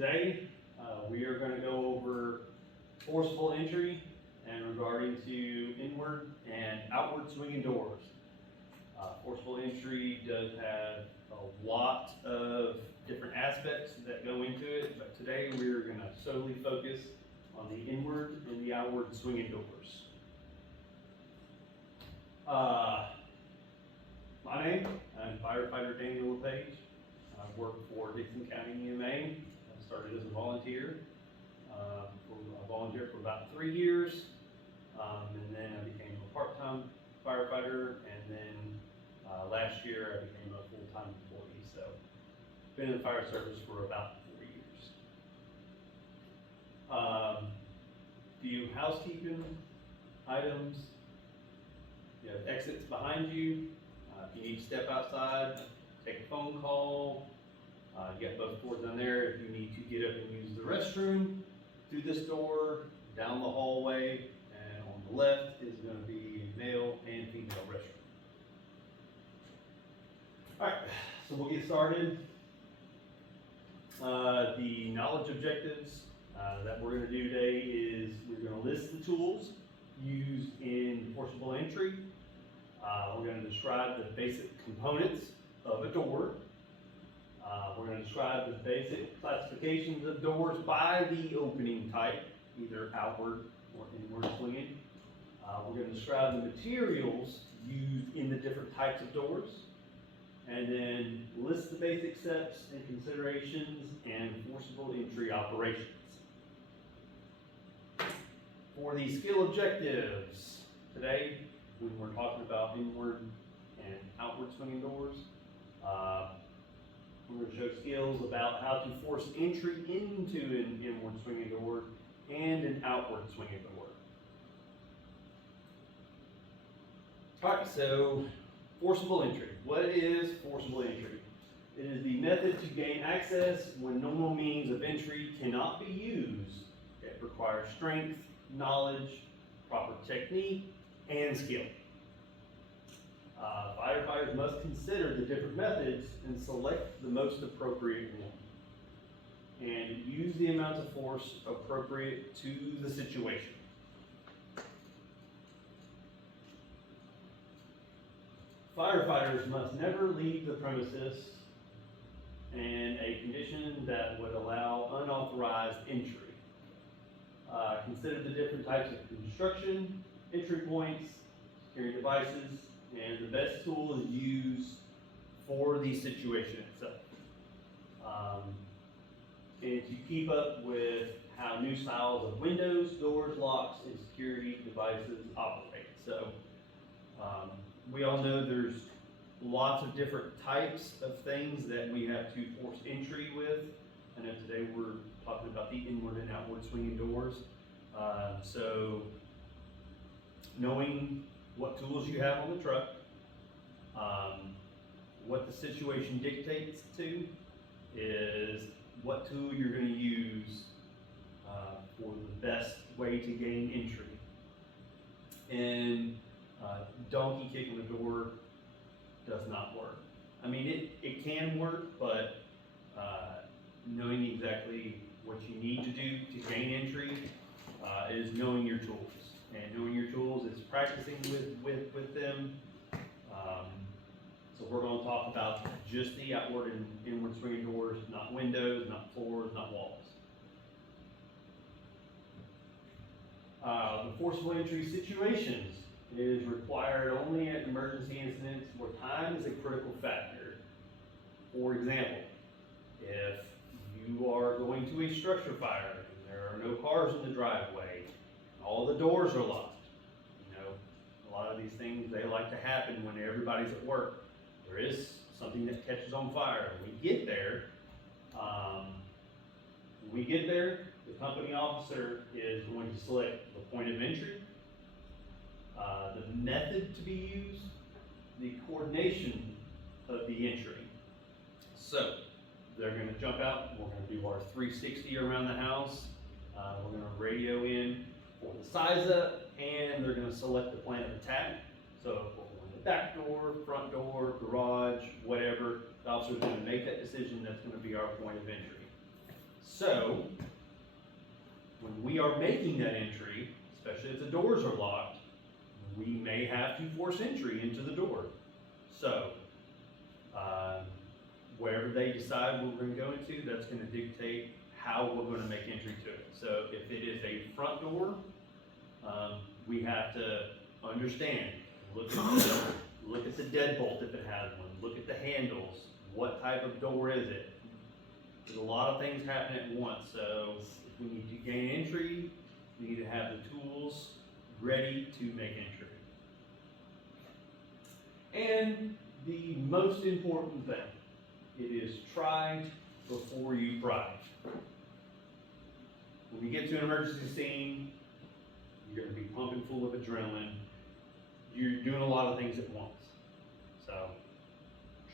today we are going to go over forcible entry and regarding to inward and outward swinging doors. Forcible entry does have a lot of different aspects that go into it, but today we're going to solely focus on the inward and the outward swinging doors. My name, I'm Firefighter Daniel LePage. I've worked for Dixon County EMA. I started as a volunteer. I volunteered for about 3 years, and then I became a part-time firefighter, and then last year I became a full-time employee. So been in the fire service for about 4 years. Few housekeeping items. You have exits behind you. If you need to step outside, take a phone call. You got both doors down there. If you need to get up and use the restroom, through this door, down the hallway, and on the left is going to be a male and female restroom. Alright, so we'll get started. The knowledge objectives that we're going to do today is we're going to list the tools used in forcible entry. We're going to describe the basic components of a door. We're going to describe the basic classifications of doors by the opening type, either outward or inward swinging. We're going to describe the materials used in the different types of doors, and then list the basic steps and considerations and forcible entry operations. For the skill objectives today, when we're talking about inward and outward swinging doors, we're going to show skills about how to force entry into an inward swinging door and an outward swinging door. Alright, so forcible entry. What is forcible entry? It is the method to gain access when normal means of entry cannot be used. It requires strength, knowledge, proper technique, and skill. Firefighters must consider the different methods and select the most appropriate one, and use the amount of force appropriate to the situation. Firefighters must never leave the premises in a condition that would allow unauthorized entry. Consider the different types of construction, entry points, security devices, and the best tool is used for the situation itself. And to keep up with how new styles of windows, doors, locks, and security devices operate. So we all know there's lots of different types of things that we have to force entry with. I know today we're talking about the inward and outward swinging doors. So knowing what tools you have on the truck, what the situation dictates to is what tool you're going to use for the best way to gain entry. And donkey kicking the door does not work. I mean, it can work, but knowing exactly what you need to do to gain entry is knowing your tools. And knowing your tools is practicing with them. So we're going to talk about just the outward and inward swinging doors, not windows, not floors, not walls. The forcible entry situations is required only at emergency incidents where time is a critical factor. For example, if you are going to a structure fire and there are no cars in the driveway, all the doors are locked. You know, a lot of these things, they like to happen when everybody's at work. There is something that catches on fire. When we get there, the company officer is going to select the point of entry, the method to be used, the coordination of the entry. So they're going to jump out. We're going to do our 360 around the house. We're going to radio in for the size up, and they're going to select the plan of attack. So if we're going the back door, front door, garage, whatever, the officer's going to make that decision. That's going to be our point of entry. So, when we are making that entry, especially if the doors are locked, we may have to force entry into the door. So, wherever they decide we're going to go into, that's going to dictate how we're going to make entry to it. So if it is a front door, we have to understand, look at the deadbolt if it has one, look at the handles, what type of door is it? There's a lot of things happening at once, so if we need to gain entry, we need to have the tools ready to make entry. And the most important thing, it is try before you pry. When you get to an emergency scene, you're going to be pumping full of adrenaline. You're doing a lot of things at once. So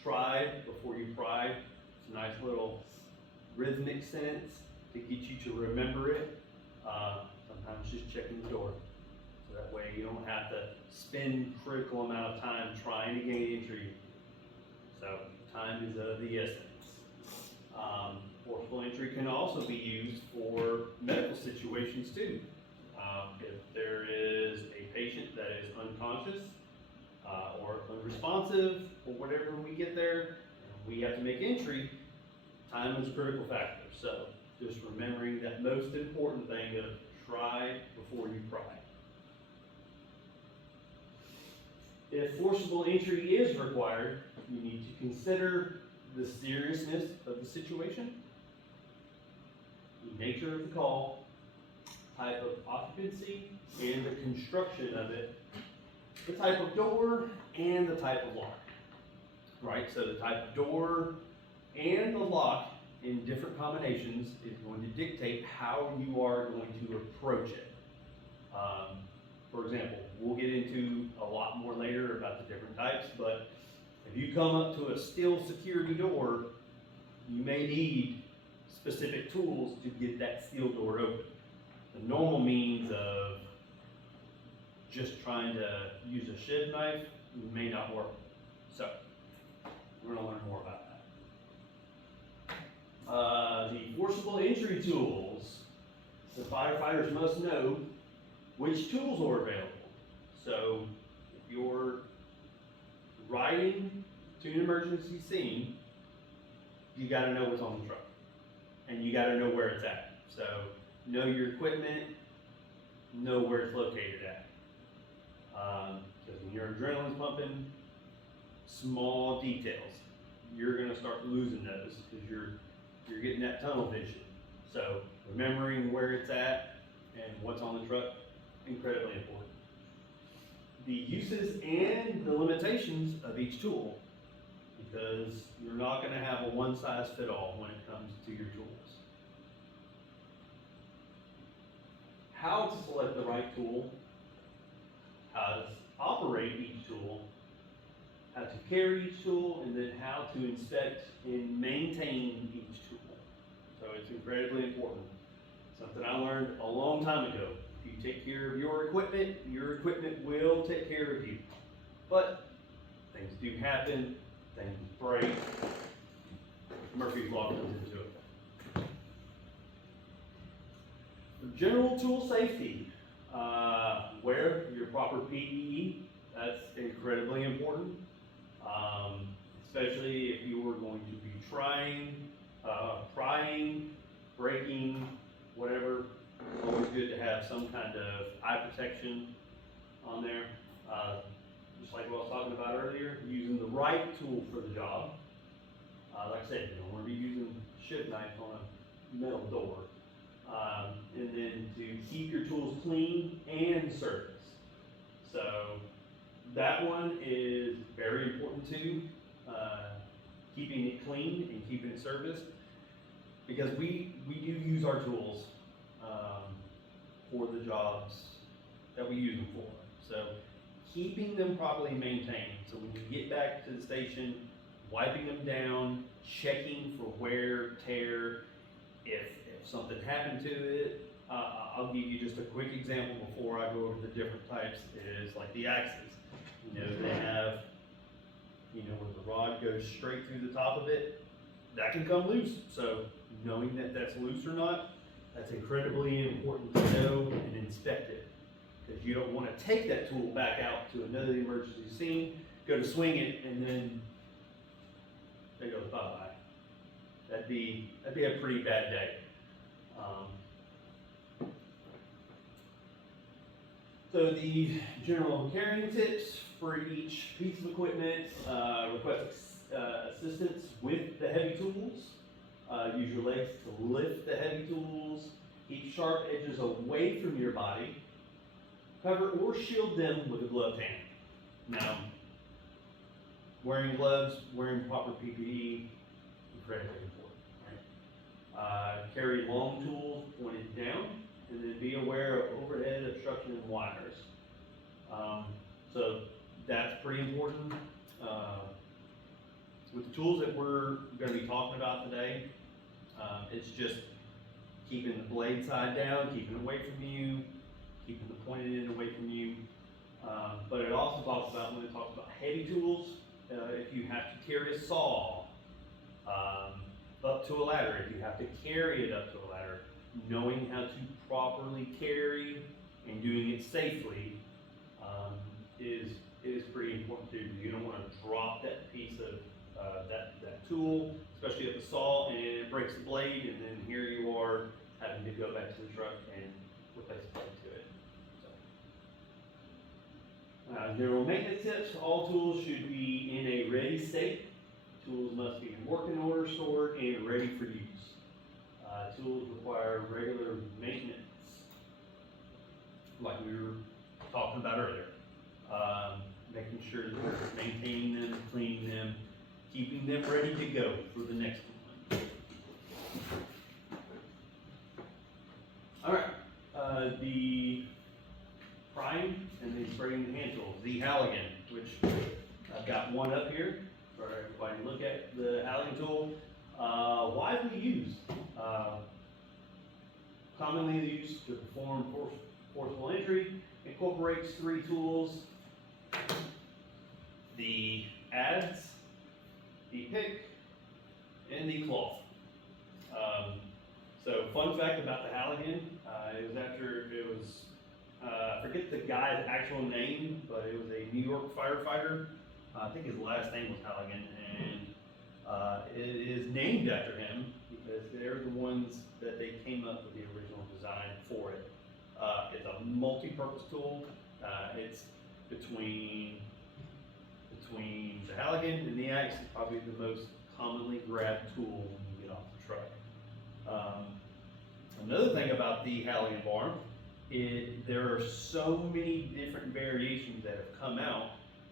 try before you pry. It's a nice little rhythmic sentence to get you to remember it. Sometimes just checking the door. So that way you don't have to spend critical amount of time trying to gain entry. So time is of the essence. Forcible entry can also be used for medical situations too. If there is a patient that is unconscious or unresponsive or whatever we get there, and we have to make entry, time is a critical factor. So just remembering that most important thing of try before you pry. If forcible entry is required, you need to consider the seriousness of the situation, the nature of the call, type of occupancy, and the construction of it, the type of door, and the type of lock. Right? So the type of door and the lock in different combinations is going to dictate how you are going to approach it. For example, we'll get into a lot more later about the different types, but if you come up to a steel security door, you may need specific tools to get that steel door open. The normal means of just trying to use a shiv knife may not work. So, we're going to learn more about that. The forcible entry tools, the firefighters must know which tools are available. So, if you're riding to an emergency scene, you got to know what's on the truck, and you got to know where it's at. So know your equipment, know where it's located at. Because when your adrenaline's pumping, small details, you're going to start losing those because you're getting that tunnel vision. So remembering where it's at and what's on the truck, incredibly important. The uses and the limitations of each tool, because you're not going to have a one-size-fit-all when it comes to your tools. How to select the right tool, how to operate each tool, how to carry each tool, and then how to inspect and maintain each tool. So it's incredibly important. Something I learned a long time ago. If you take care of your equipment will take care of you. But things do happen, things break. Murphy's Law comes into it. For general tool safety, wear your proper PPE. That's incredibly important, especially if you are going to be prying, breaking, whatever. Always good to have some kind of eye protection on there. Just like what I was talking about earlier, using the right tool for the job. Like I said, you don't want to be using a shiv knife on a metal door. And then to keep your tools clean and service. So that one is very important too. Keeping it clean and keeping it serviced, because we do use our tools for the jobs that we use them for. So keeping them properly maintained. So when you get back to the station, wiping them down, checking for wear, tear, if something happened to it. I'll give you just a quick example before I go over the different types, is like the axes. You know, they have, where the rod goes straight through the top of it, that can come loose. So knowing that that's loose or not, that's incredibly important to know and inspect it. Because you don't want to take that tool back out to another emergency scene, go to swing it, and then there goes bye-bye. That'd be a pretty bad day. So the general carrying tips for each piece of equipment: request assistance with the heavy tools. Use your legs to lift the heavy tools. Keep sharp edges away from your body. Cover or shield them with a gloved hand. Now, wearing gloves, wearing proper PPE, incredibly important. Right? Carry long tools pointed down, and then be aware of overhead obstruction and wires. So that's pretty important. With the tools that we're going to be talking about today, it's just keeping the blade side down, keeping it away from you, keeping the pointed end away from you. But it also talks about, when it talks about heavy tools, if you have to carry a saw up to a ladder, if you have to carry it up to a ladder, knowing how to properly carry and doing it safely is pretty important too. You don't want to drop that piece of that tool, especially at the saw, and it breaks the blade, and then here you are having to go back to the truck and replace the blade to it. General maintenance tips: all tools should be in a ready state. Tools must be in working order, stored, and ready for use. Tools require regular maintenance, like we were talking about earlier. Making sure that we're maintaining them, cleaning them, keeping them ready to go for the next one. All right, the prying and then spraying the hand tools. The Halligan, which I've got one up here for everybody to look at. The Halligan tool, widely used, commonly used to perform forcible entry, incorporates 3 tools: the adze, the pick, and the cloth. So fun fact about the Halligan, I forget the guy's actual name, but it was a New York firefighter. I think his last name was Halligan, and it is named after him because they're the ones that they came up with the original design for it. It's a multi-purpose tool. It's between the Halligan and the axe, is probably the most commonly grabbed tool when you get off the truck. Another thing about the Halligan bar, there are so many different variations that have come out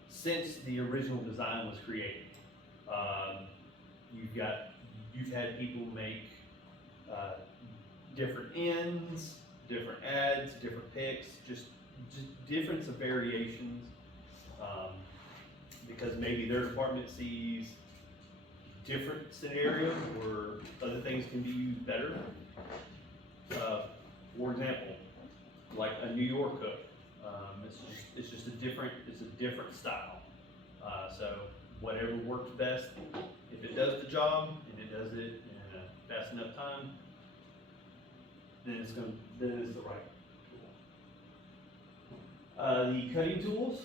since the original design was created. You've had people make different ends, different adds, different picks, just different variations, because maybe their department sees different scenarios where other things can be used better. For example, like a New York hook, it's just a different style. So whatever works best, if it does the job and it does it in a fast enough time, then it's the right tool. The cutting tools,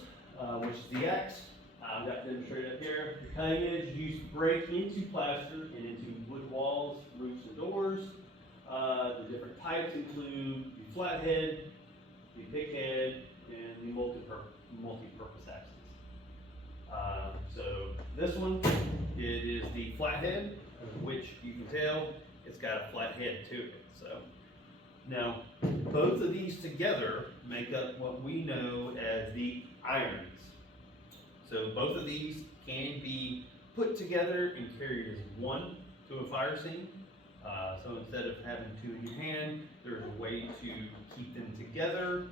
which is the axe. I've got them straight up here. The cutting edge is used to break into plaster and into wood walls, roofs, and doors. The different types include the flathead, the pick head, and the multi-purpose axes. So this one, it is the flathead, which you can tell it's got a flat head to it. So now both of these together make up what we know as the irons. So both of these can be put together and carried as one to a fire scene. So instead of having 2 in your hand, there's a way to keep them together.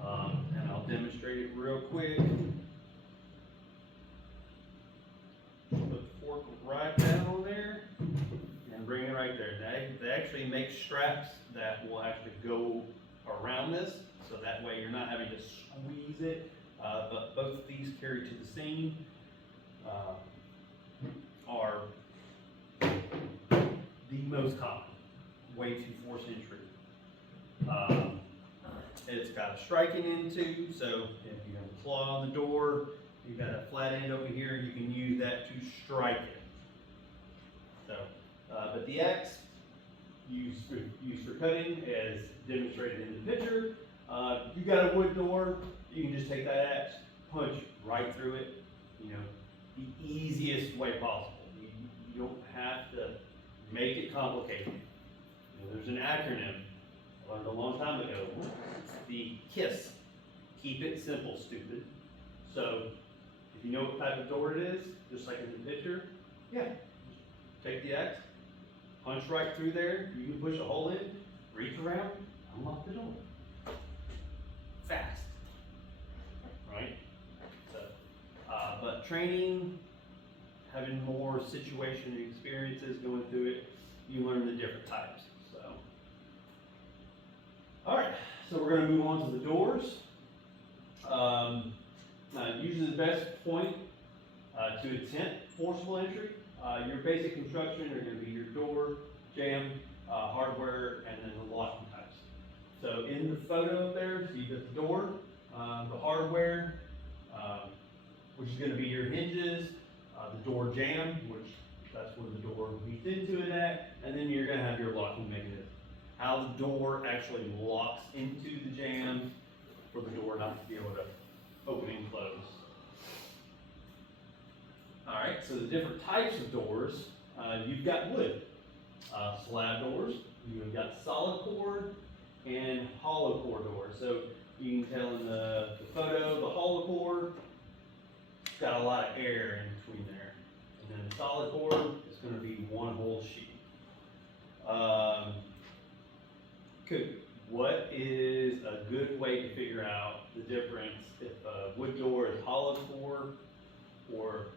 And I'll demonstrate it real quick. Put the fork right down on there and bring it right there. They actually make straps that will actually go around this, so that way you're not having to squeeze it. But both of these carried to the scene are the most common way to force entry. It's got a striking into, so if you have a claw on the door, you've got a flat end over here, you can use that to strike it. So, but the axe, used for cutting, as demonstrated in the picture. You got a wood door, you can just take that axe, punch right through it. You know, the easiest way possible. You don't have to make it complicated. You know, there's an acronym I learned a long time ago. It's the KISS. Keep it simple, stupid. So, if you know what type of door it is, just like in the picture, yeah, take the axe, punch right through there. You can push a hole in, reach around, unlock the door. Fast, right? So, but training, having more situation experiences going through it, you learn the different types. So, all right. So we're going to move on to the doors. Usually the best point to attempt forcible entry. Your basic construction are going to be your door, jamb, hardware, and then the locking types. So in the photo up there, so you've got the door, the hardware, which is going to be your hinges, the door jamb, which that's where the door beats into it at, and then you're going to have your locking mechanism. How the door actually locks into the jamb for the door not to be able to open and close. All right, so the different types of doors, you've got wood, slab doors, you've got solid core and hollow core doors. So you can tell in the photo, the hollow core, it's got a lot of air in between there. And then the solid core is going to be one whole sheet. What is a good way to figure out the difference if a wood door is hollow core or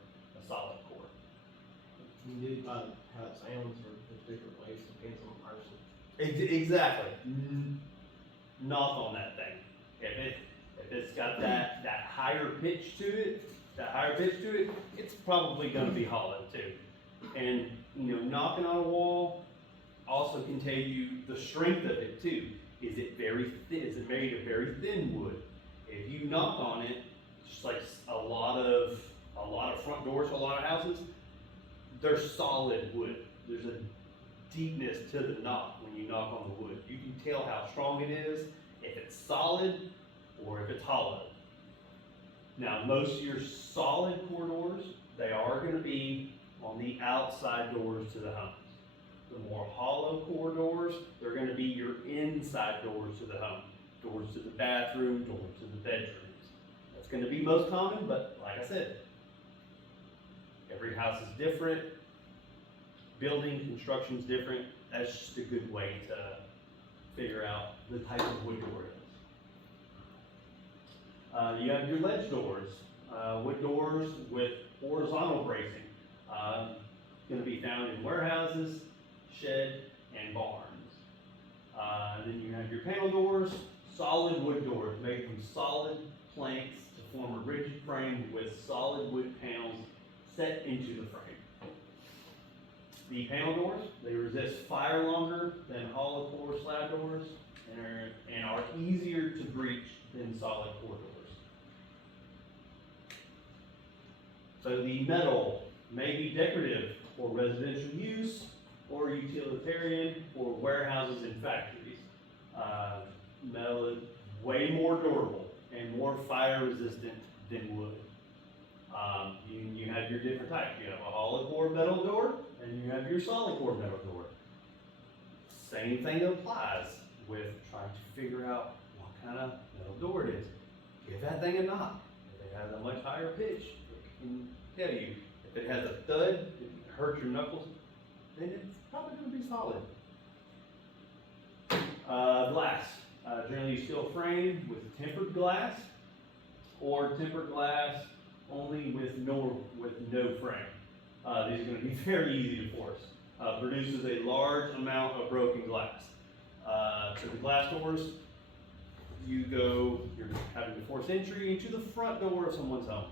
a solid core? You do by how it sounds, or there's different ways, depends on the person. Exactly. Knock on that thing. If it's got that higher pitch to it, it's probably going to be hollow too. And you know, knocking on a wall also can tell you the strength of it too. Is it very thin? Is it made of very thin wood? If you knock on it, just like a lot of front doors for a lot of houses, they're solid wood. There's a deepness to the knock when you knock on the wood. You can tell how strong it is, if it's solid or if it's hollow. Now, most of your solid core doors, they are going to be on the outside doors to the homes. The more hollow core doors, they're going to be your inside doors to the home. Doors to the bathroom, doors to the bedrooms. That's going to be most common, but like I said, every house is different. Building construction is different. That's just a good way to figure out the type of wood door it is. You have your ledge doors. Wood doors with horizontal bracing. Going to be found in warehouses, shed, and barns. Then you have your panel doors, solid wood doors made from solid planks to form a rigid frame with solid wood panels set into the frame. The panel doors, they resist fire longer than hollow core slab doors and are easier to breach than solid core doors. So the metal may be decorative for residential use or utilitarian for warehouses and factories. Metal is way more durable and more fire resistant than wood. You have your different types. You have a hollow core metal door and you have your solid core metal door. Same thing applies with trying to figure out what kind of metal door it is. Give that thing a knock. If it has a much higher pitch, it can tell you. If it has a thud, if it hurts your knuckles, then it's probably going to be solid. Glass. Generally steel frame with tempered glass, or tempered glass only with no frame. These are going to be very easy to force. Produces a large amount of broken glass. So the glass doors, you're having to force entry into the front door of someone's home.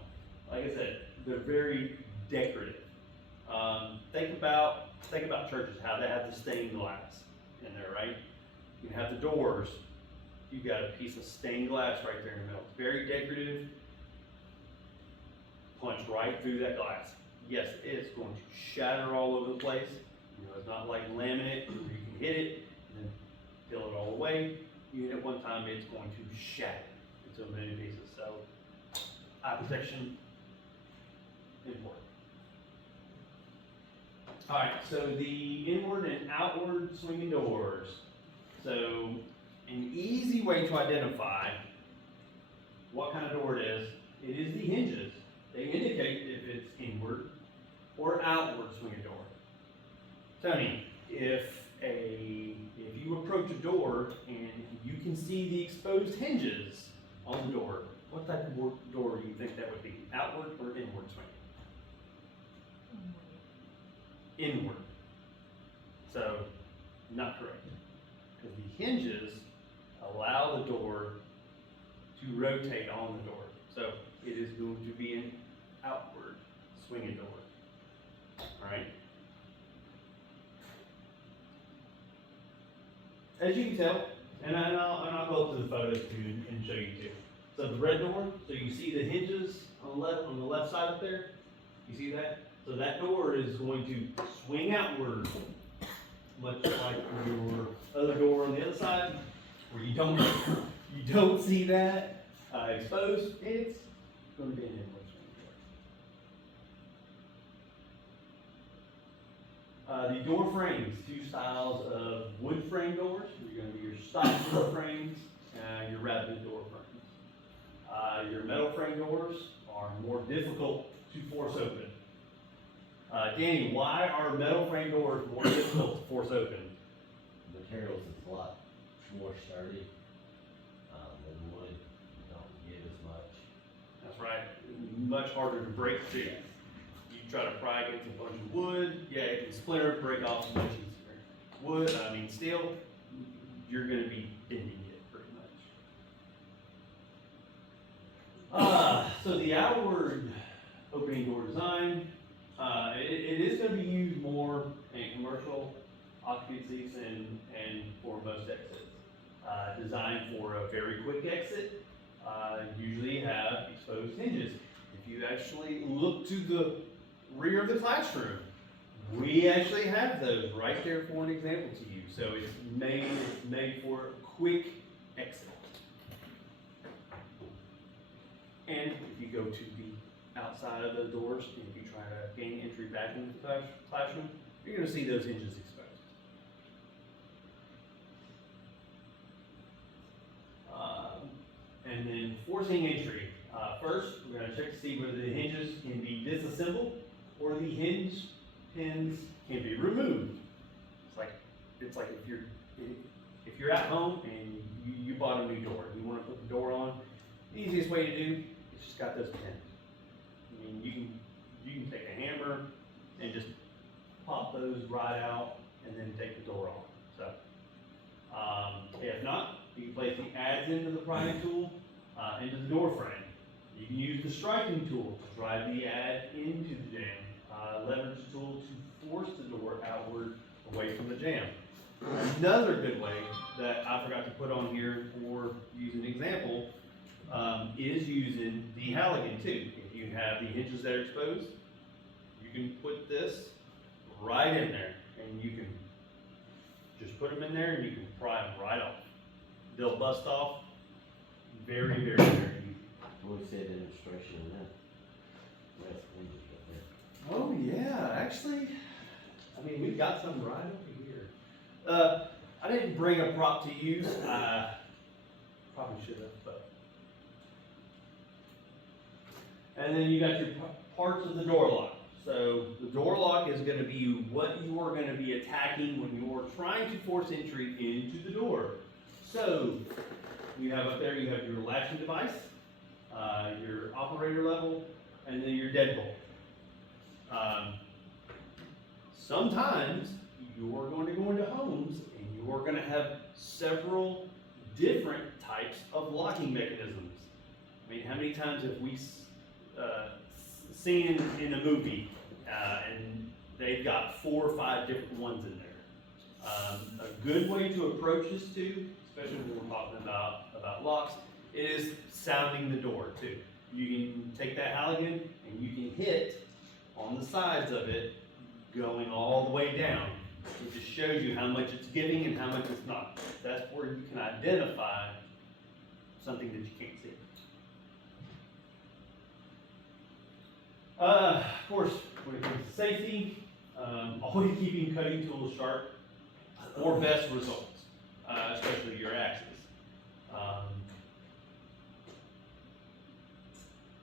Like I said, they're very decorative. Think about think about churches, how they have the stained glass in there, right? You have the doors, you've got a piece of stained glass right there in the middle. It's very decorative. Punch right through that glass. Yes, it's going to shatter all over the place. You know, it's not like laminate where you can hit it and then peel it all away. You hit it one time, it's going to shatter into a million pieces. So, eye protection, important. All right, so the inward and outward swinging doors. So, an easy way to identify what kind of door it is the hinges. They indicate if it's inward or outward swinging door. Tony, if you approach a door and you can see the exposed hinges on the door, what type of door do you think that would be? Outward or inward swinging? Inward. So, not correct. Because the hinges allow the door to rotate on the door. So, it is going to be an outward swinging door. Alright? As you can tell, and I'll go up to the photos too and show you too. So the red door, so you see the hinges on the left side up there? You see that? So that door is going to swing outward, much like your other door on the other side, where you don't see that exposed. It's going to be an inward swing door. The door frames, two styles of wood frame doors. You're going to be your stock door frames and your rabbit door frames. Your metal frame doors are more difficult to force open. Danny, why are metal frame doors more difficult to force open? Materials is a lot more sturdy than wood. Don't give as much. That's right. Much harder to break too. You try to pry against a bunch of wood, yeah, it can splinter, break off much easier. Wood, steel, you're going to be bending it pretty much. So the outward opening door design, it is going to be used more in commercial occupancies and for most exits. Designed for a very quick exit, usually have exposed hinges. If you actually look to the rear of the classroom, we actually have those right there for an example to you. So it's made for a quick exit. And if you go to the outside of those doors, and if you try to gain entry back into the classroom, you're going to see those hinges exposed. And then forcing entry. First, we're going to check to see whether the hinges can be disassembled or the hinge pins can be removed. It's like if you're at home and you bought a new door, you want to put the door on. The easiest way to do is just got those pins. I mean, you can take a hammer and just pop those right out and then take the door off. So, if not, you can place the adds into the prying tool into the door frame. You can use the striking tool to drive the add into the jam. Leverage the tool to force the door outward away from the jam. Another good way that I forgot to put on here for using an example is using the Halligan too. If you have the hinges that are exposed, you can put this right in there and you can just put them in there and you can pry them right off. They'll bust off very, very, very easy. We said demonstration of that. That's hinges right there. Oh yeah, actually, we've got some right over here. I didn't bring a prop to use. I probably should have, but. And then you got your parts of the door lock. So the door lock is going to be what you are going to be attacking when you are trying to force entry into the door. So you have up there, you have your latching device, your operator level, and then your deadbolt. Sometimes you are going to go into homes and you are going to have several different types of locking mechanisms. How many times have we seen in a movie and they've got 4 or 5 different ones in there. A good way to approach this too, especially when we're talking about locks, is sounding the door too. You can take that Halligan and you can hit on the sides of it going all the way down. It just shows you how much it's giving and how much it's not. That's where you can identify something that you can't see. Of course, when it comes to safety, always keeping cutting tools sharp for best results, especially your axes.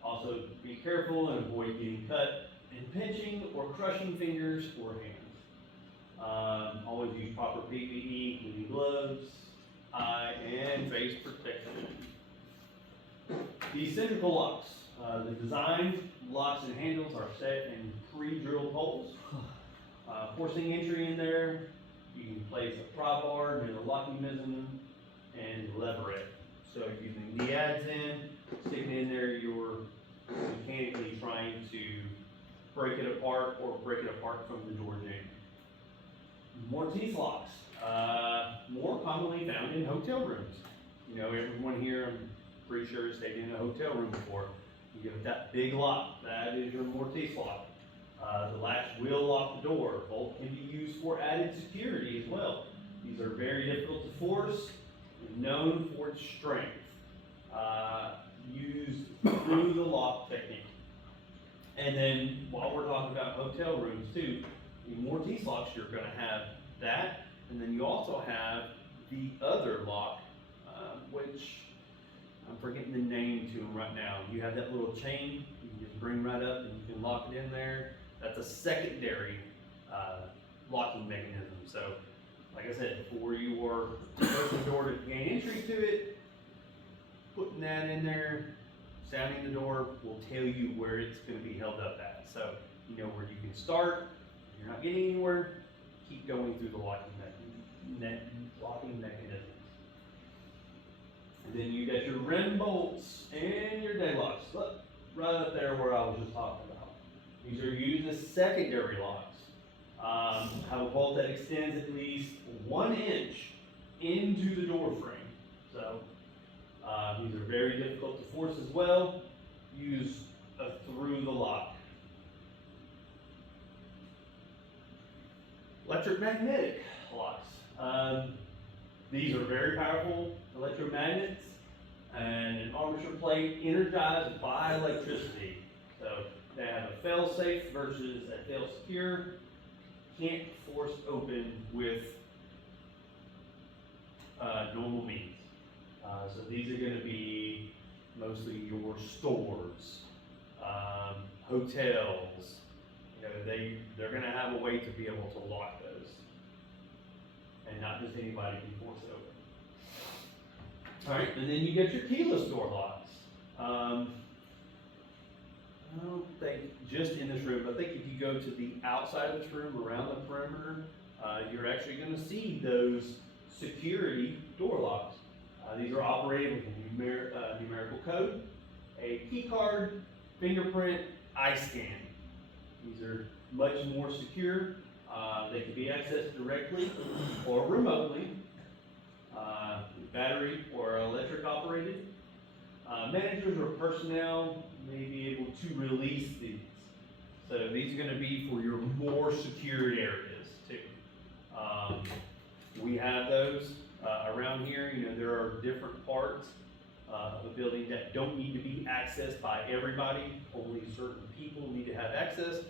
Also, be careful and avoid getting cut and pinching or crushing fingers or hands. Always use proper PPE, including gloves, eye and face protection. The cylindrical locks. The design, locks and handles are set in pre-drilled holes. Forcing entry in there, you can place a pry bar near the locking mechanism and lever it. So using the ads in, sticking in there, you're mechanically trying to break it apart or break it apart from the door jamb. Mortise locks, more commonly found in hotel rooms. You know, everyone here, I'm pretty sure, has stayed in a hotel room before. You get that big lock, that is your mortise lock. The latch will lock the door. Both can be used for added security as well. These are very difficult to force and known for its strength. Used through the lock technique. And then while we're talking about hotel rooms too, the mortise locks, you're going to have that, and then you also have the other lock, which I'm forgetting the name to them right now. You have that little chain you can just bring right up and you can lock it in there. That's a secondary locking mechanism. So, like I said, for your closing door to gain entry to it, putting that in there, sounding the door will tell you where it's going to be held up at. So, you know where you can start. If you're not getting anywhere, keep going through the locking mechanisms. And then you got your rim bolts and your day locks. Look, right up there where I was just talking about. These are used as secondary locks. Have a bolt that extends at least 1 inch into the door frame. So these are very difficult to force as well. Use a through the lock. Electromagnetic locks. These are very powerful electromagnets and an armature plate energized by electricity. So they have a fail-safe versus a fail-secure. Can't force open with normal means. So these are going to be mostly your stores, hotels. You know, they're going to have a way to be able to lock those, and not just anybody can force it open. All right, and then you get your keyless door locks. I don't think just in this room, but I think if you go to the outside of this room, around the perimeter, you're actually going to see those security door locks. These are operated with a numerical code, a key card, fingerprint, eye scan. These are much more secure. They can be accessed directly or remotely, battery or electric operated. Managers or personnel may be able to release these. So these are going to be for your more secured areas too. We have those around here. You know, there are different parts of a building that don't need to be accessed by everybody. Only certain people need to have access.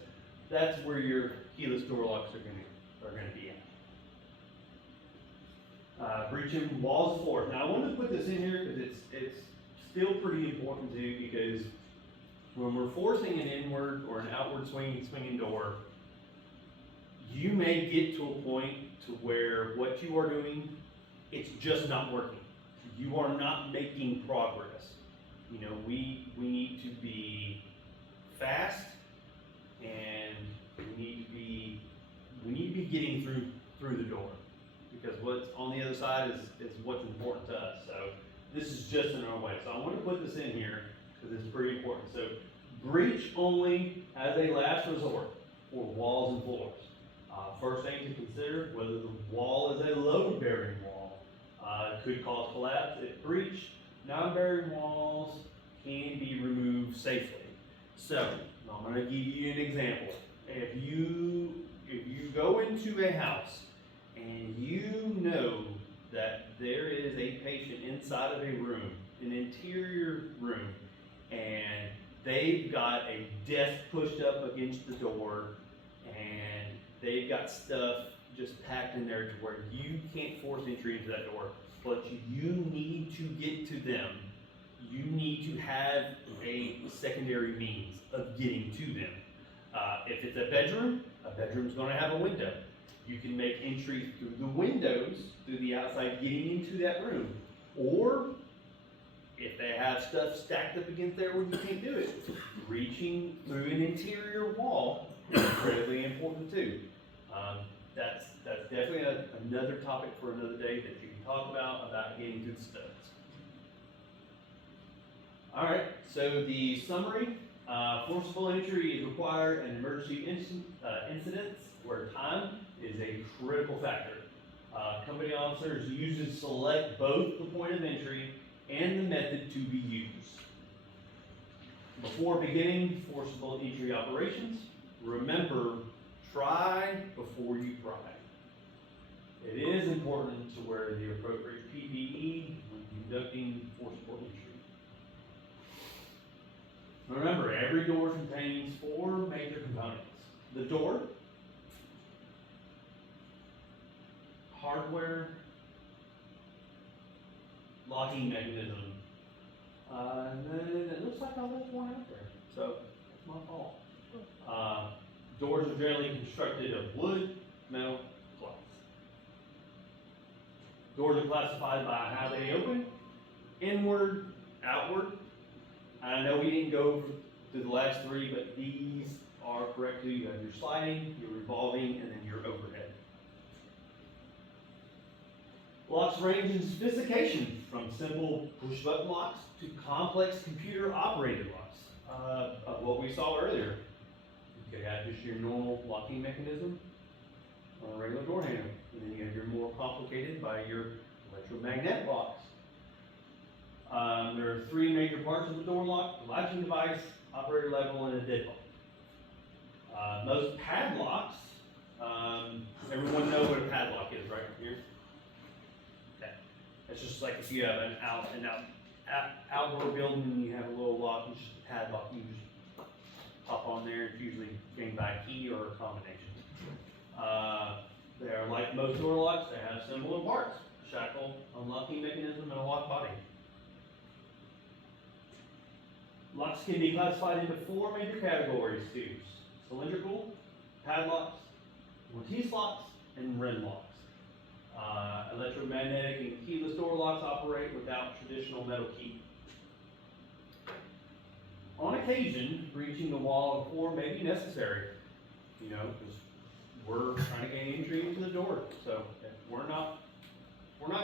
That's where your keyless door locks are going to be at. Breaching walls and floors. Now I wanted to put this in here because it's still pretty important too, because when we're forcing an inward or an outward swinging door, you may get to a point to where what you are doing, it's just not working. You are not making progress. You know, we need to be fast, and we need to be getting through the door, because what's on the other side is what's important to us. So this is just in our way. So I want to put this in here because it's pretty important. So breach only as a last resort. for walls and floors. First thing to consider, whether the wall is a load-bearing wall. Could cause collapse if breached. Non-bearing walls can be removed safely. So, I'm going to give you an example. If you go into a house and you know that there is a patient inside of a room, an interior room, and they've got a desk pushed up against the door, and they've got stuff just packed in there to where you can't force entry into that door, but you need to get to them. You need to have a secondary means of getting to them. If it's a bedroom's going to have a window. You can make entry through the windows, through the outside, getting into that room. Or, if they have stuff stacked up against there where you can't do it, reaching through an interior wall is incredibly important too. That's definitely another topic for another day that you can talk about getting to the studs. Alright, so the summary, forcible entry is required in emergency incidents where time is a critical factor. Company officers usually select both the point of entry and the method to be used. Before beginning forcible entry operations, remember, try before you cry. It is important to wear the appropriate PPE when conducting forcible entry. Remember, every door contains 4 major components. The door, hardware, locking mechanism, and then it looks like I left one out there, so that's my fault. Doors are generally constructed of wood, metal, glass. Doors are classified by how they open, inward, outward. I know we didn't go through the last 3, but these are correct too. You have your sliding, your revolving, and then your overhead. Locks range in sophistication from simple push-button locks to complex computer-operated locks. Of what we saw earlier. You could have just your normal locking mechanism on a regular door handle, and then you have your more complicated by your electromagnetic locks. There are 3 major parts of the door lock: the latching device, operator level, and a deadbolt. Most padlocks, everyone knows what a padlock is, right here? Okay. It's just like if you have an outdoor building and you have a little lock, it's just a padlock. You just pop on there. It's usually gained by a key or a combination. They are like most door locks. They have similar parts: a shackle, unlocking mechanism, and a lock body. Locks can be classified into 4 major categories too: cylindrical, padlocks, mortise locks, and ring locks. Electromagnetic and keyless door locks operate without traditional metal key. On occasion, breaching the wall of 4 may be necessary, because we're trying to gain entry into the door. So if we're not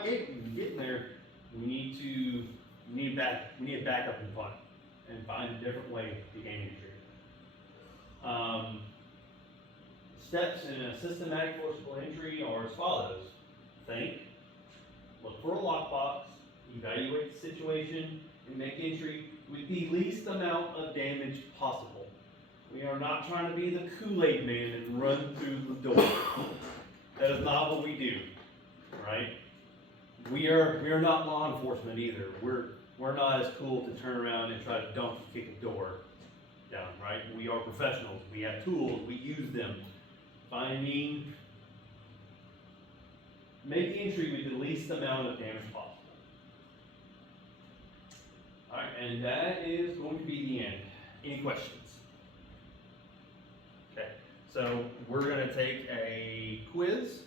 getting there, we need a backup in front and find a different way to gain entry. Steps in a systematic forcible entry are as follows: think, look for a lockbox, evaluate the situation, and make entry with the least amount of damage possible. We are not trying to be the Kool-Aid man and run through the door. That is not what we do, right? We are not law enforcement either. We're not as cool to turn around and try to donkey kick a door down, right? We are professionals. We have tools. We use them. Make the entry with the least amount of damage possible. Alright, and that is going to be the end. Any questions? Okay, so we're going to take a quiz.